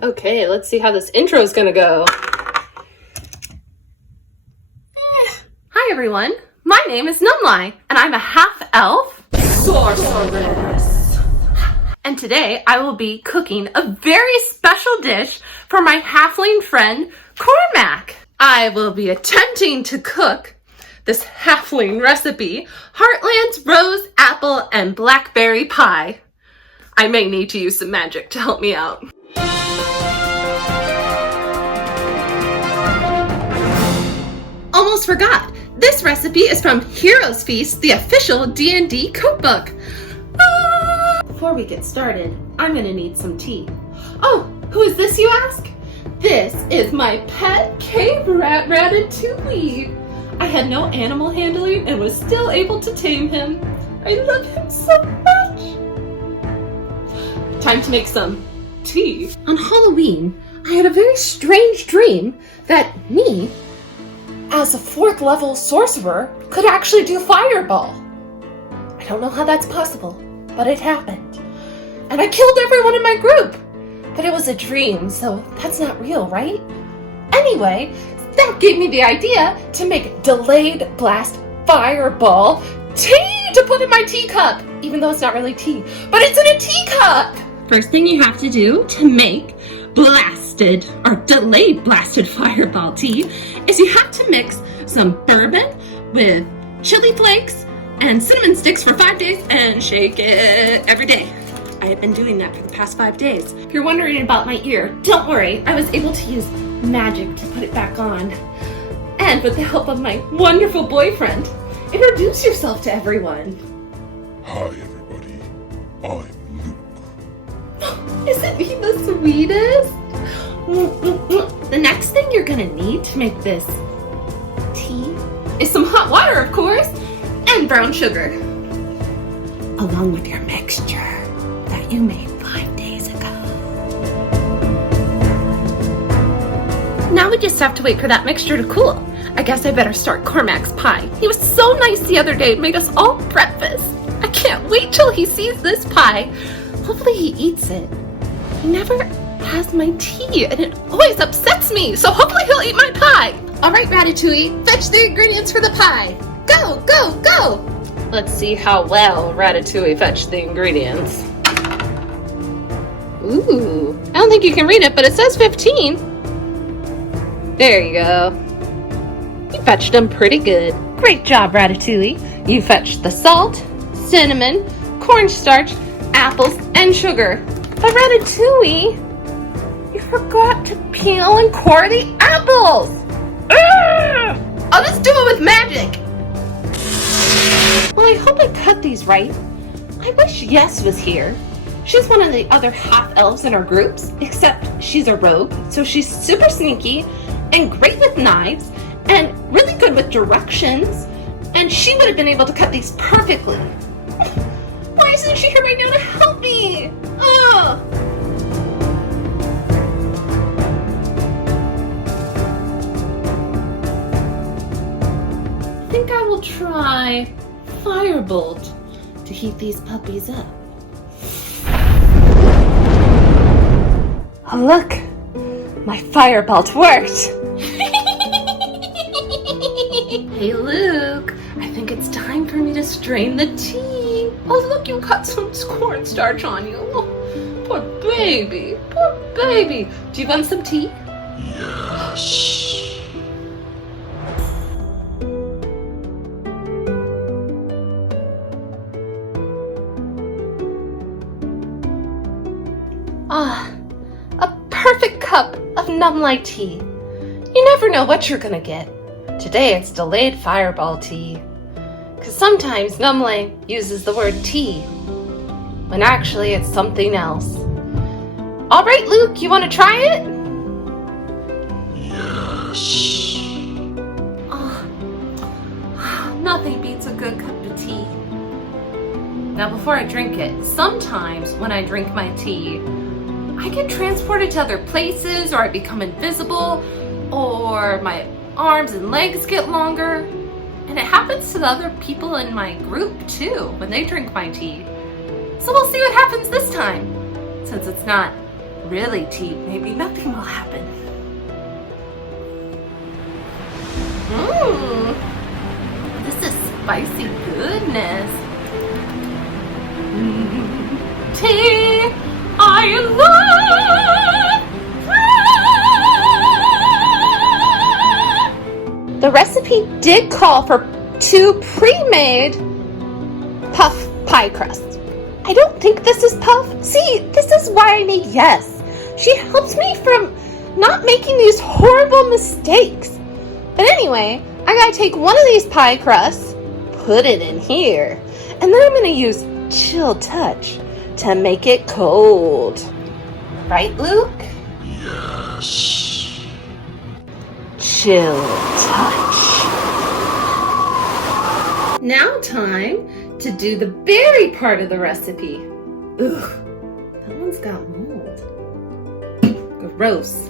Okay, let's see how this intro is gonna go. Hi everyone, my name is Numlai, and I'm a half-elf sorceress. And today I will be cooking a very special dish for my halfling friend, Cormac. I will be attempting to cook this halfling recipe, Heartlands rose, apple, and blackberry pie. I may need to use some magic to help me out. Almost forgot, this recipe is from Heroes Feast, the official D&D Cookbook. Before we get started, I'm gonna need some tea. Oh, who is this, you ask? This is my pet cave rat, Ratatouille. I had no animal handling and was still able to tame him. I love him so much. Time to make some tea. On Halloween, I had a very strange dream that me, as a 4th level sorcerer, could actually do fireball. I don't know how that's possible, but it happened. And I killed everyone in my group. But it was a dream, so that's not real, right? Anyway, that gave me the idea to make delayed blast fireball tea to put in my teacup. Even though it's not really tea, but it's in a teacup. First thing you have to do to make blasted or delayed blasted fireball tea is you have to mix some bourbon with chili flakes and cinnamon sticks for 5 days and shake it every day. I have been doing that for the past 5 days. If you're wondering about my ear, don't worry. I was able to use magic to put it back on. And with the help of my wonderful boyfriend, introduce yourself to everyone. Hi everybody, I'm Luke. Isn't he the sweetest? The next thing you're gonna need to make this tea is some hot water, of course, and brown sugar, along with your mixture that you made 5 days ago. Now we just have to wait for that mixture to cool. I guess I better start Cormac's pie. He was so nice the other day and made us all breakfast. I can't wait till he sees this pie. Hopefully he eats it. He never has my tea and it always upsets me, so hopefully he'll eat my pie. All right, Ratatouille, fetch the ingredients for the pie. Go, go, go! Let's see how well Ratatouille fetched the ingredients. Ooh, I don't think you can read it, but it says 15. There you go. You fetched them pretty good. Great job, Ratatouille. You fetched the salt, cinnamon, cornstarch, apples, and sugar. But Ratatouille, you forgot to peel and core the apples. Ugh! I'll just do it with magic. Well, I hope I cut these right. I wish Yes was here. She's one of the other half-elves in our groups, except she's a rogue, so she's super sneaky and great with knives and really good with directions, and she would have been able to cut these perfectly. Why isn't she here right now to help me? Ugh! I think I will try Firebolt to heat these puppies up. Oh, look! My Firebolt worked! Hey, Luke! I think it's time for me to strain the tea. Oh, look, you got some cornstarch on you. Oh, poor baby, poor baby. Do you want some tea? Yes. Ah, a perfect cup of Numlai tea. You never know what you're gonna get. Today it's delayed fireball tea. Because sometimes Numlai uses the word tea, when actually it's something else. All right, Luke, you want to try it? Yes. Oh, nothing beats a good cup of tea. Now, before I drink it, sometimes when I drink my tea, I get transported to other places, or I become invisible, or my arms and legs get longer. And it happens to the other people in my group too, when they drink my tea. So we'll see what happens this time, since it's not really tea, maybe nothing will happen. This is spicy goodness. Tea, I love. The recipe did call for 2 pre-made puff pie crusts. I don't think this is puff. See, this is why I need Yes. She helps me from not making these horrible mistakes. But anyway, I gotta take one of these pie crusts, put it in here, and then I'm gonna use Chill Touch to make it cold. Right, Luke? Yes. Chill Touch. Now time to do the berry part of the recipe. Ugh, that one's got mold. Gross.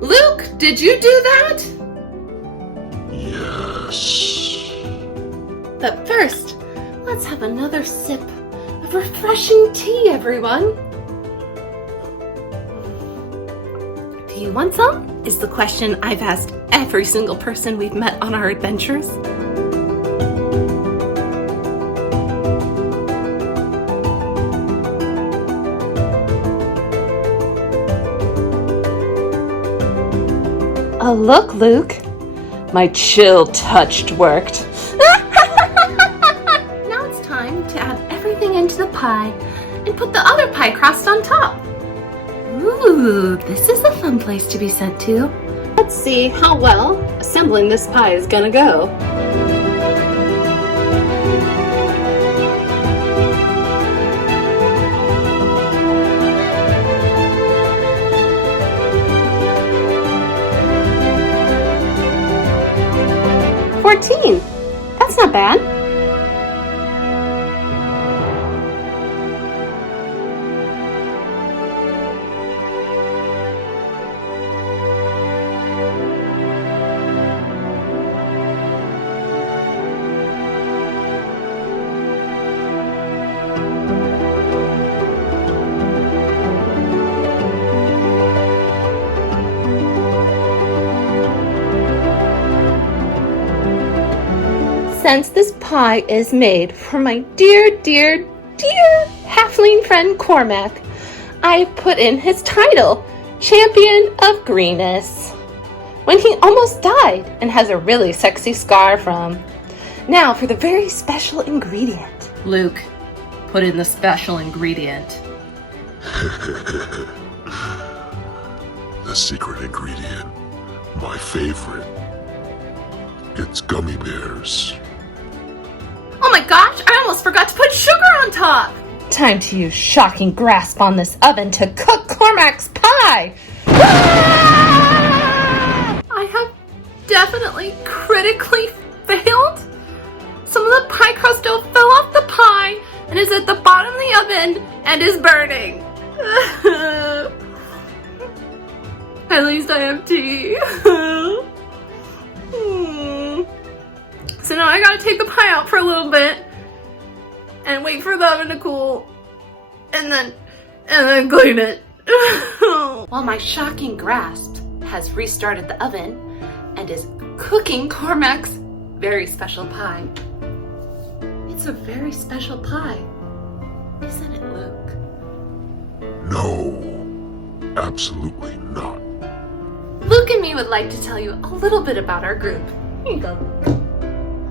Luke, did you do that? Yes. But first, let's have another sip of refreshing tea, everyone. Do you want some? Is the question I've asked every single person we've met on our adventures. Oh, look, Luke. My chill touch worked. Now it's time to add everything into the pie and put the other pie crust on top. Ooh, this is a fun place to be sent to. Let's see how well assembling this pie is gonna go. That's not bad. Since this pie is made for my dear halfling friend Cormac, I put in his title, Champion of Greenest, when he almost died and has a really sexy scar from. Now for the very special ingredient. Luke, put in the special ingredient. The secret ingredient, my favorite. It's gummy bears. Oh my gosh, I almost forgot to put sugar on top! Time to use shocking grasp on this oven to cook Cormac's pie! I have definitely critically failed. Some of the pie crust dough fell off the pie and is at the bottom of the oven and is burning. At least I have tea. So now I gotta take the pie out for a little bit and wait for the oven to cool and then clean it. While my shocking grasp has restarted the oven and is cooking Cormac's very special pie. It's a very special pie, isn't it, Luke? No, absolutely not. Luke and me would like to tell you a little bit about our group. Here you go.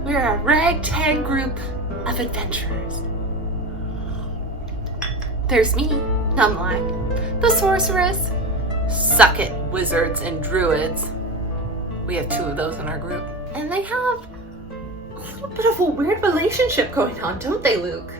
We're a ragtag group of adventurers. There's me, Numlike, the sorceress, Suck It, wizards and druids. We have 2 of those in our group. And they have a little bit of a weird relationship going on, don't they, Luke?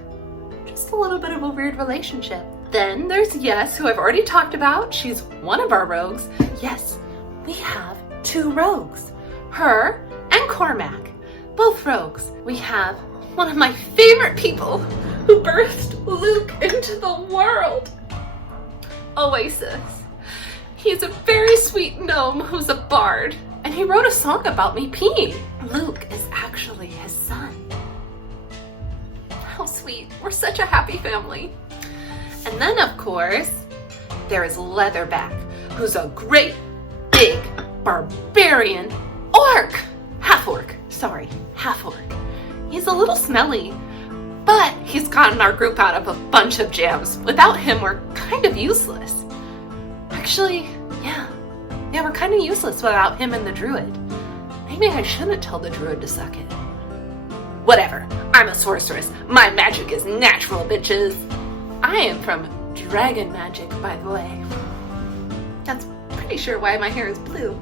Just a little bit of a weird relationship. Then there's Yes, who I've already talked about. She's one of our rogues. Yes, we have 2 rogues, her and Cormac. Both rogues. We have one of my favorite people who birthed Luke into the world, Oasis. He's a very sweet gnome who's a bard, and he wrote a song about me peeing. Luke is actually his son. How sweet. We're such a happy family. And then, of course, there is Leatherback, who's a great, big, barbarian orc. Half-orc. He's a little smelly, but he's gotten our group out of a bunch of jams. Without him, we're kind of useless. Actually, yeah, we're kind of useless without him and the druid. Maybe I shouldn't tell the druid to suck it. Whatever, I'm a sorceress. My magic is natural, bitches. I am from dragon magic, by the way. That's pretty sure why my hair is blue.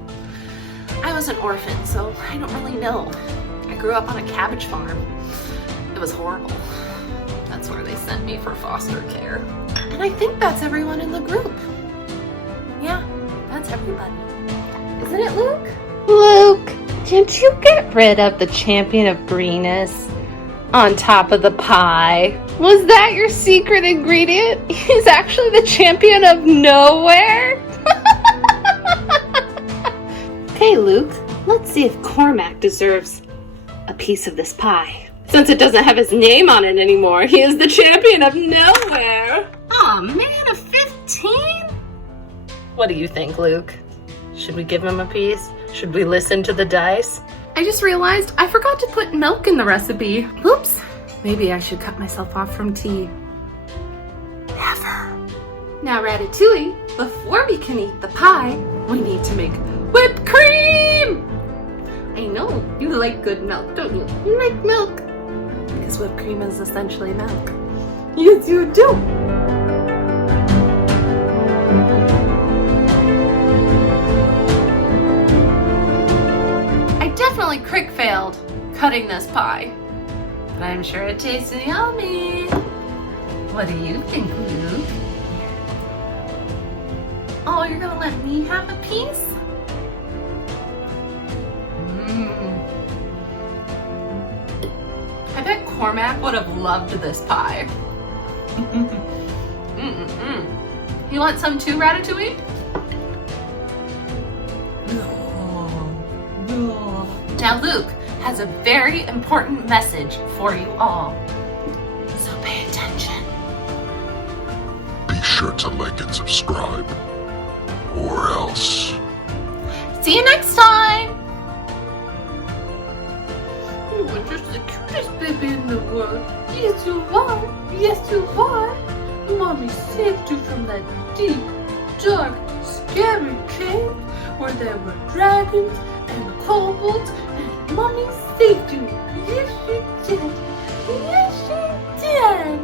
I was an orphan, so I don't really know. I grew up on a cabbage farm. It was horrible. That's where they sent me for foster care. And I think that's everyone in the group. Yeah, that's everybody. Isn't it, Luke? Luke, didn't you get rid of the champion of greenness on top of the pie? Was that your secret ingredient? He's actually the champion of nowhere? Okay, Luke, let's see if Cormac deserves a piece of this pie. Since it doesn't have his name on it anymore, he is the champion of nowhere. Aw, man, a 15? What do you think, Luke? Should we give him a piece? Should we listen to the dice? I just realized I forgot to put milk in the recipe. Oops. Maybe I should cut myself off from tea. Never. Now, Ratatouille, before we can eat the pie, we need to make whipped cream! I know, you like good milk, don't you? You like milk. Because whipped cream is essentially milk. Yes, you do. I definitely crick failed cutting this pie. But I'm sure it tastes yummy. What do you think, Luke? Oh, you're gonna let me have a piece? I bet Cormac would have loved this pie. You want some too, Ratatouille? No. Now Luke has a very important message for you all. So pay attention. Be sure to like and subscribe, or else. See you next time! You are just the cutest baby in the world. Yes, you are. Yes, you are. Mommy saved you from that deep, dark, scary cave where there were dragons and kobolds, and Mommy saved you. Yes, she did. Yes, she did.